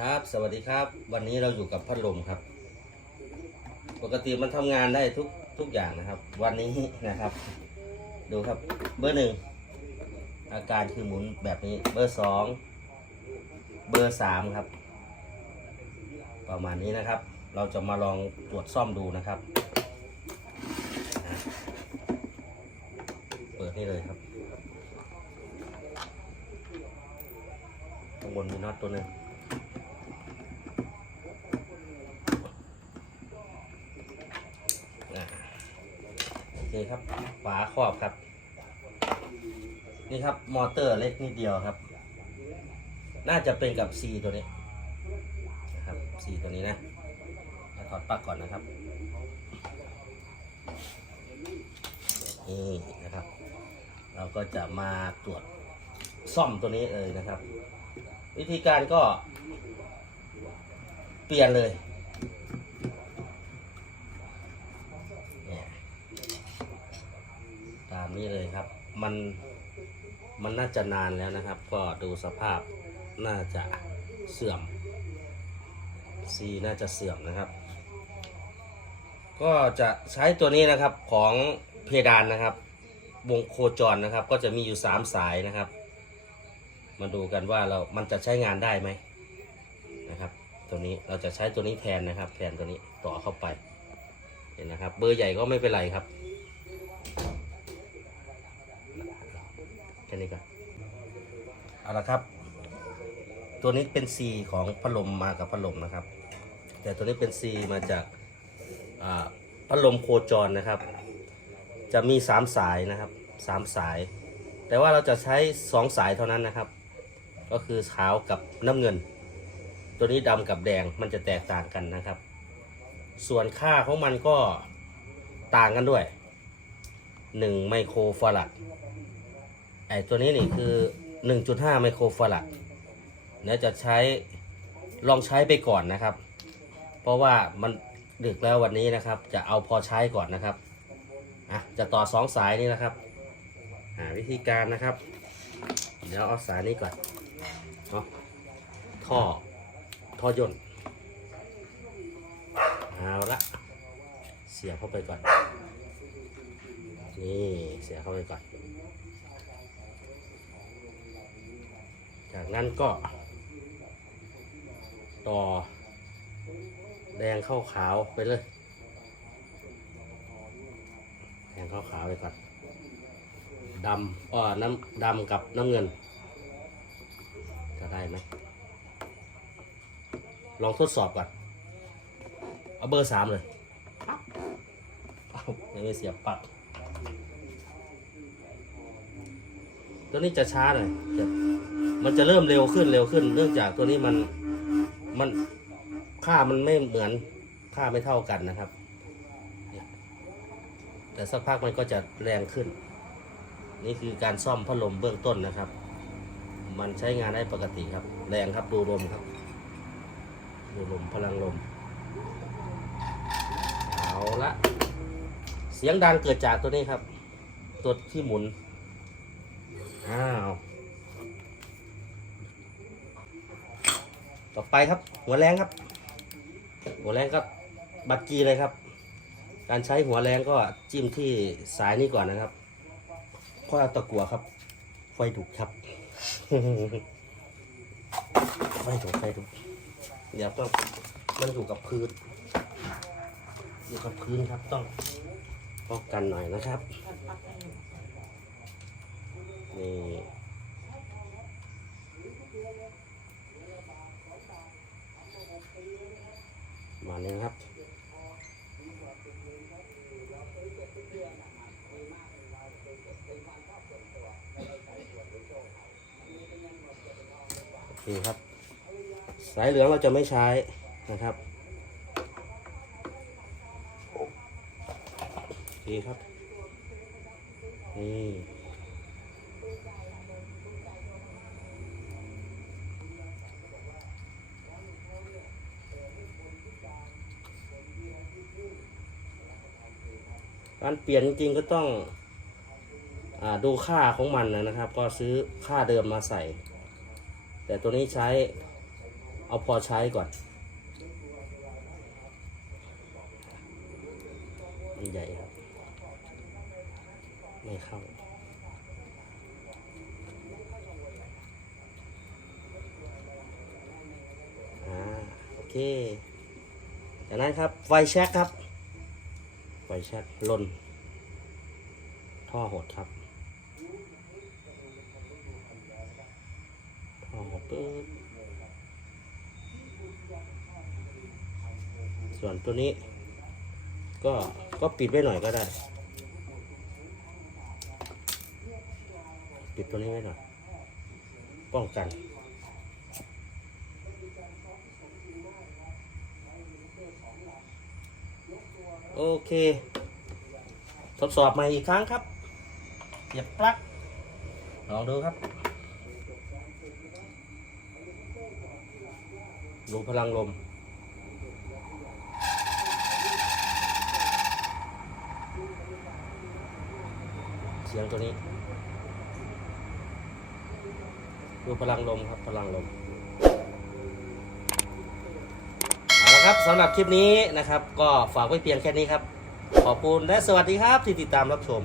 ครับ สวัสดีครับ วันนี้เราอยู่กับพัดลมครับ ปกติมันทำงานได้ทุกทุกอย่างนะครับ วันนี้นะครับ ดูครับ เบอร์หนึ่งอาการคือหมุนแบบนี้ เบอร์สอง เบอร์สามครับ ประมาณนี้นะครับ เราจะมาลองตรวจซ่อมดูนะครับอะเปิดนี่เลยครับ ข้างบนมีน็อตตัวหนึ่ง โอเครับฝาครอบครับ นี่ครับมอเตอร์เล็กนิดเดียวครับ น่าจะเป็นกับ C ตัวนี้นะครับ C ตัวนี้นะแล้วถอดปลั๊กก่อนนะครับนี่นะครับ เราก็จะมาตรวจซ่อมตัวนี้เลยนะครับ วิธีการก็ เปลี่ยนเลยตาม นี้เลยครับ มันมันน่าจะนานแล้วนะครับ ก็ดูสภาพน่าจะเสื่อมซีน่าจะเสื่อมนะครับ ก็จะใช้ตัวนี้นะครับของเพดานนะครับ วงโคจรนะครับ ก็จะมีอยู่ 3 สายนะครับ มาดูกันว่าเรามันจะใช้งานได้ไหมนะครับ ตัวนี้เราจะใช้ตัวนี้แทนนะครับ แทนตัวนี้ต่อเข้าไปเห็นนะครับ เบอร์ใหญ่ก็ไม่เป็นไรครับ แค่ นี้ก่อนเอาละครับ ตัวนี้เป็น C ของพัดลมมากับพัดลมนะครับ แต่ตัวนี้เป็น C มาจากพัดลมโคจรนะครับ จะมี 3 สายนะครับ 3 สาย แต่ว่าเราจะใช้ 2 สายเท่านั้นนะครับ ก็คือขาวกับน้ำเงิน ตัวนี้ดำกับแดงมันจะแตกต่างกันนะครับ ส่วนค่าของมันก็ต่างกันด้วย 1 ไมโครฟาราด ไอตัวนี้นี่คือ 1.5 ไมโครฟาราดเนี่ยจะใช้ลองใช้ไปก่อนนะครับ เพราะว่ามันดึกแล้ววันนี้นะครับ จะเอาพอใช้ก่อนนะครับอะจะต่อสองสายนี่นะครับหาวิธีการนะครับ เดี๋ยวเอาสายนี้ก่อนเนาะท่อท่อยนต์เอาละเสียบเข้าไปก่อนนี่เสียบเข้าไปก่อน จากนั้นก็ ต่อ แดงเข้าขาวไปเลย แดงเข้าขาวไปก่อนดำอ้อน้ำดำกับน้ำเงิน จะได้ไหม ลองทดสอบก่อน เอาเบอร์สามเลยเอาไม่เสียบปักตัวนี้จะช้าหน่อยจะ มันจะเริ่มเร็วขึ้นเร็วขึ้น เนื่องจากตัวนี้มันมันค่ามันไม่เหมือนค่าไม่เท่ากันนะครับ แต่สักพักมันก็จะแรงขึ้น นี่คือการซ่อมพัดลมเบื้องต้นนะครับ มันใช้งานได้ปกติครับ แรงครับดูลมครับ ดูลมพลังลม เอาละเสียงดังเกิดจากตัวนี้ครับ ตัวที่หมุน อ้าว ต่อไปครับ หัวแรงครับ หัวแรงก็บัตรกีเลยครับ การใช้หัวแรงก็จิ้มที่สายนี้ก่อนนะครับเพราะตะกัวครับ ไฟดุครับไฟดุไฟดุเดี๋ยวต้องมันอยู่กับพื้นอยู่กับพื้นครับต้องป้องกันหน่อยนะครับนี่มาเลยนะครับ โอเครับ สายเหลืองเราจะไม่ใช้นะครับโอเคครับ นี่การเปลี่ยนจริงก็ต้องอาดูค่าของมันนะครับ ก็ซื้อค่าเดิมมาใส่ แต่ตัวนี้ใช้เอาพอใช้ก่อนมันใหญ่ครับ ไม่เข้าอ่าโอเค จากนั้นครับ ไฟแช็กครับ ไฟแช็กลน ท่อหดครับ ท่อหดปึ๊บส่วนตัวนี้ ก็ก็ปิดไว้หน่อยก็ได้ ปิดตัวนี้ไว้หน่อย ป้องกันโอเค ทดสอบใหม่อีกครั้งครับเสียบปลั๊กลองดูครับ ดูพลังลม เสียงตัวนี้ดูพลังลมครับพลังลมเอาละครับสำหรับคลิปนี้นะครับ ก็ฝากไว้เพียงแค่นี้ครับ ขอบคุณและสวัสดีครับที่ติดตามรับชม